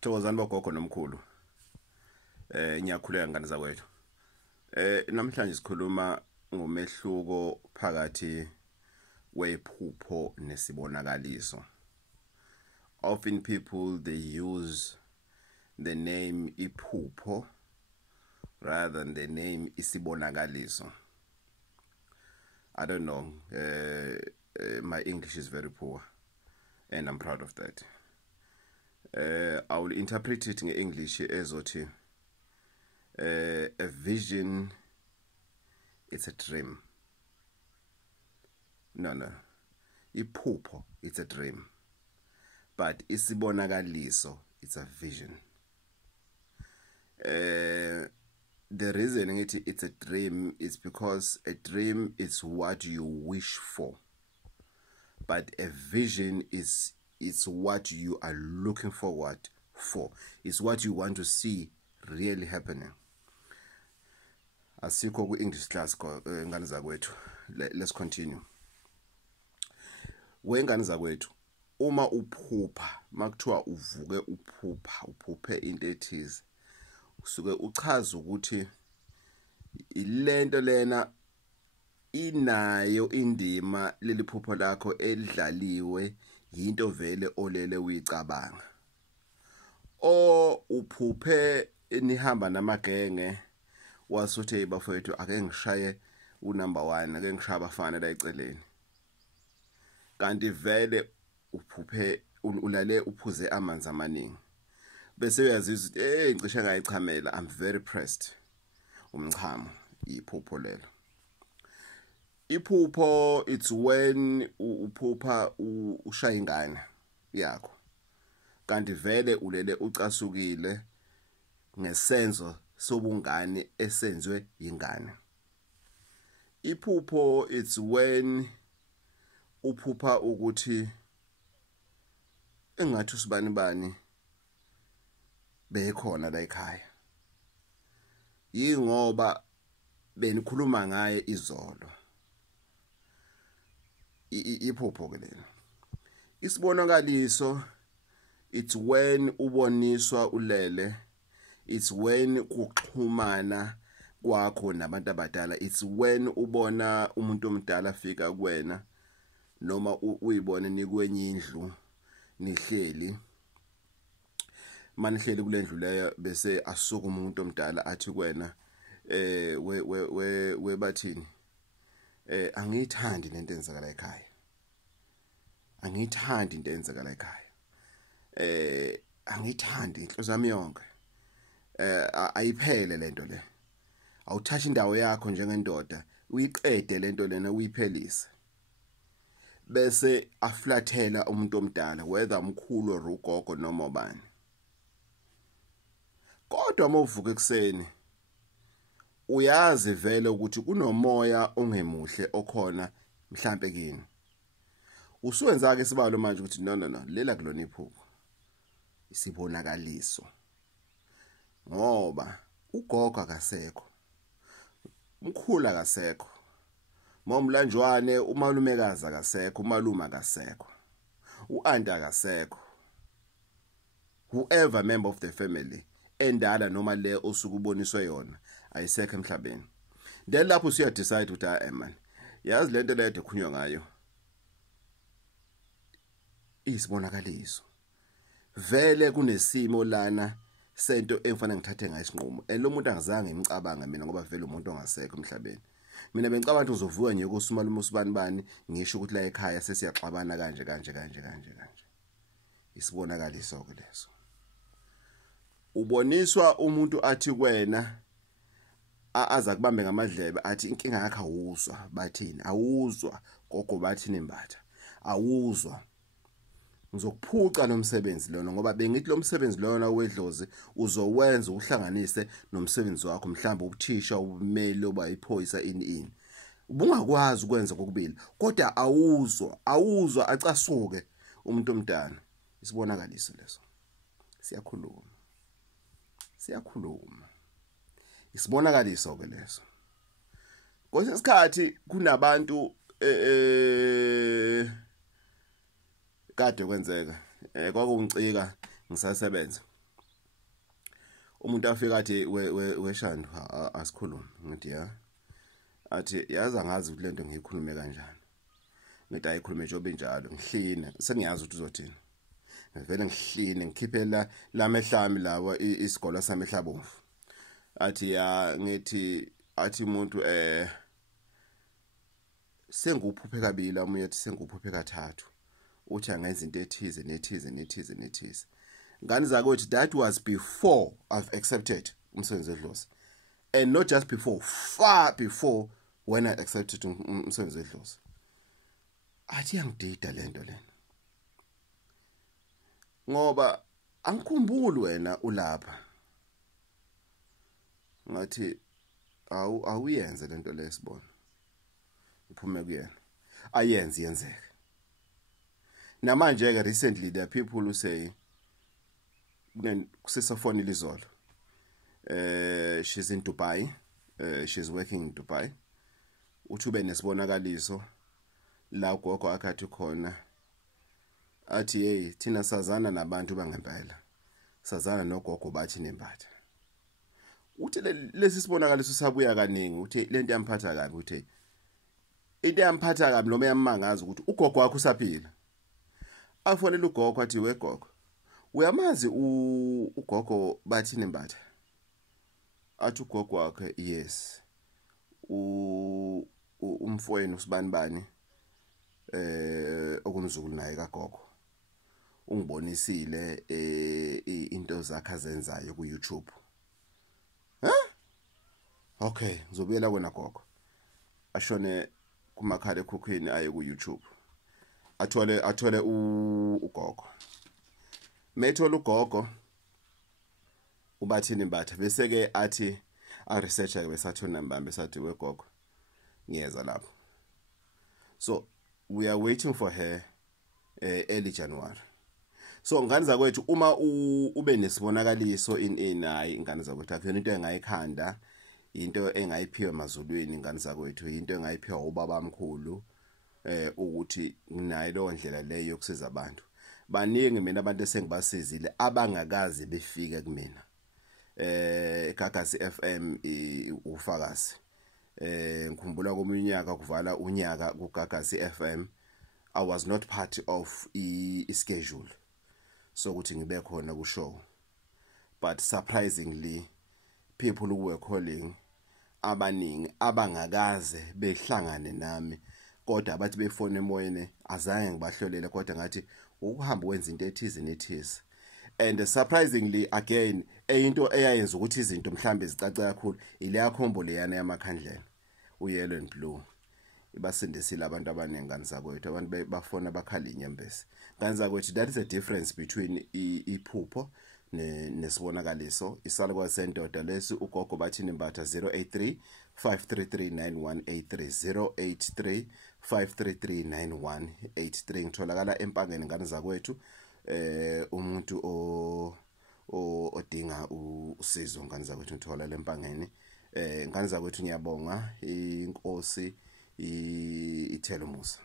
Thokozani bogogo nomkhulu. Ngiyakhuleka ngane zakwethu. Namhlanje sikhuluma ngomehluko phakathi kwephupho nesibonakaliso. Often people they use the name Iphupho rather than the name Isibonakaliso. I don't know. My English is very poor and I'm proud of that. I will interpret it in English as a vision, it's a dream. No. Iphupho, it's a dream. But Isibonakaliso, it's a vision. The reason it's a dream is because a dream is what you wish for. But a vision is what you are looking forward for. It's what you want to see really happening. Asikho ku English class ngane zakwethu. Let's continue. Wengane zakwethu, uma uphupha, makuthiwa uvuke uphuphe into ethize, usuke uchaza ukuthi ilento lena inayo indima leli phupho lakho elidlaliwe yinto vele olele uyicabanga. O uphuphe nihamba namagenge wasuthe bafowethu ake ngishaye unumber 1 ake ngishaya abafana la eceleni. Kanti vele uphuphe ulale uphuze amanzi amaningi. Bese uyazizwa ukuthi ngicishe ngayichamela, I'm very pressed. Umchamo iphupho lelo. Iphupho it's when uphupha ushaya ingane yakho. Kanti vele ulele ucasukile ngesenzo sobungane esenzwe ingane. Iphupho it's when uphupha ukuthi engathi usibani bekhona la ekhaya. Yingoba benikhuluma ngaye izolo. Iphupho ke lelo. Isibonakaliso it's when uboniswa ulele. It's when kuxhumana kwakho nabantu abadala. It's when ubona umuntu omdala afika kuwena noma uyibone nikwenye indlu nihleli. Manihleli kulendlu leyo bese asuka umuntu omdala athi kuwena we bathini angiyithandi lento enzakala ekhaya. Angiyithandi into enzakala ekhaya. Angiyithandi inhloso yami yonke. Ayiphele lento le. Awuthashi indawo yakho njengendoda uyiqede lento lena uyiphelise. Bese aflathela umuntu omdala whether umkhulu or ugogo noma ubani. Kodwa mawuvuka ekseni uyazi vele ukuthi kunomoya ongemuhle okhona mhlambe kini. Usuwenza ke sibalo manje ukuthi no lela kulona iphupho. Isibonakaliso. Ngoba ugogo akasekho. Umkhulu akasekho. Momlanjwane umalumekazi akasekho, umaluma akasekho. Uanta akasekho. Whoever member of the family endala noma le osukuboniswe yona ayisekho emhlabeni. Then lapho usiya decide ukuthi man yazi lento le ekhunywa ngayo isibonakaliso. Vele kunesimo lana sento engifana ngithathe ngayo isinqumo. Lo muntu angizange ngimcabanga mina ngoba vele umuntu ongasekho emhlabeni. Mina bengicabanga ukuthi uzovuka nje kusumalumo usibani ngisho ukuthi la ekhaya sesiyaxabana kanje. Isibonakaliso ke leso. Uboniswa umuntu athi kuwena aza kubambe ngamadlebe athi inkinga yakhe awuzwa bathini awuzwa Gogo Bathini Mbatha awuzwa ngizokuphuca nomsebenzi lona ngoba bengithi lo msebenzi lona wedlozi uzowenza uhlanganise nomsebenzi wakho mhlawumbe ubuthisha ubumeli oba iphoyisa ini ubungakwazi ukwenza kokubili kodwa awuzwa acasuke umuntu omdala. Isibonakaliso leso. Siyakhuluma. Isibonakaliso ke leso. Kwesinye isikhathi kunabantu kade kwenzeka kwakungicika ngisasebenza umuntu afika athi weshando asikhulume ngithi ya athi yaza ngazi ukuthi lento ngiyikhulume kanjani ngithi ayikhulume njengoba injalo ngihline sengiyazi ukuthi uzothina ngivele ngihline ngikhiphela lamehlami lawa isigolo sami ehlabomvu athi ya ngithi athi umuntu senguphuphe kabili amuye ethi senguphuphe kathathu uthi angenza into ethize nethize ngani zakuthi that was before I've accepted umsebenzi edlozi and not just before, far before when I accepted umsebenzi edlozi athi yangidida lento lena ngoba angikhumbuli wena ulapha ngathi awuyenze lento lesibona uphume kuyena ayenze yenzeke namanje ke recently there are people who say kusesafoni lizolo she's in Dubai she's working in Dubai uthi ube nesibonakaliso la gogo akathi khona athi hey thina sazana nabantu bangempela sazana noGogo Bathini Mbatha uthi lesi sibonakaliso sabuya kaningi uthi lento yamphatha kabi uthi into yamphatha kabi noma yamangaza ukuthi ugogo wakhe usaphila afonela ugogo athi wegogo uyamazi uGogo Bathini Mbatha athi ugogo wakhe yes umfowenu usibanibani okumzukulu naye kaGogo ungibonisile into zakhe azenzayo ku YouTube okay ngizobuyela kwena gogo ashone kumakhala ekhukhwini aye ku YouTube athole ugogo methola ugogo uBathini Mbatha bese ke athi a researcher besathona mbambe sathi wegogo ngiyeza lapho so we are waiting for her early January so ngani zakwethu uma ube nesibonakaliso hayi ingane zakwethu akuyona into engayikhanda into engayiphiwe emazulwini ingane zakwethu into engayiphiwa ubaba omkhulu ukuthi nginayo lo ndlela leyo yokusiza abantu baningi mina abantu esengibasizile abangakazi befike kumina Gagasi FM ufakazi ngikhumbula komunyaka kuvala unyaka ku Gagasi FM I was not part of schedule so ukuthi ngibe khona ku show but surprisingly people who were calling abaningi abangakaze behlangane nami kodwa abathi befone emoyeni azange ngibahlolele kodwa ngathi ukuhamba wenza into ethize nethize and surprisingly again into eyayenza ukuthi izinto mhlambe zicace kakhulu ile yakhombo leyana yamakhandlela uyellow and blue ibasindisile abantu abaningi ngani zakwethu abantu bafona bakhala inyembezi ngani zakwethu that is a difference between Iphupho nesibonakaliso isalwa sendoda lesi uGogo Bathini Mbatha 083 5339183 083 5339183 ngitholakala empangeni ngani zakwethu umuntu odinga usizo ngani zakwethu ngithola lempangeni ngani zakwethu ngiyabonga inkosi ithele umusa.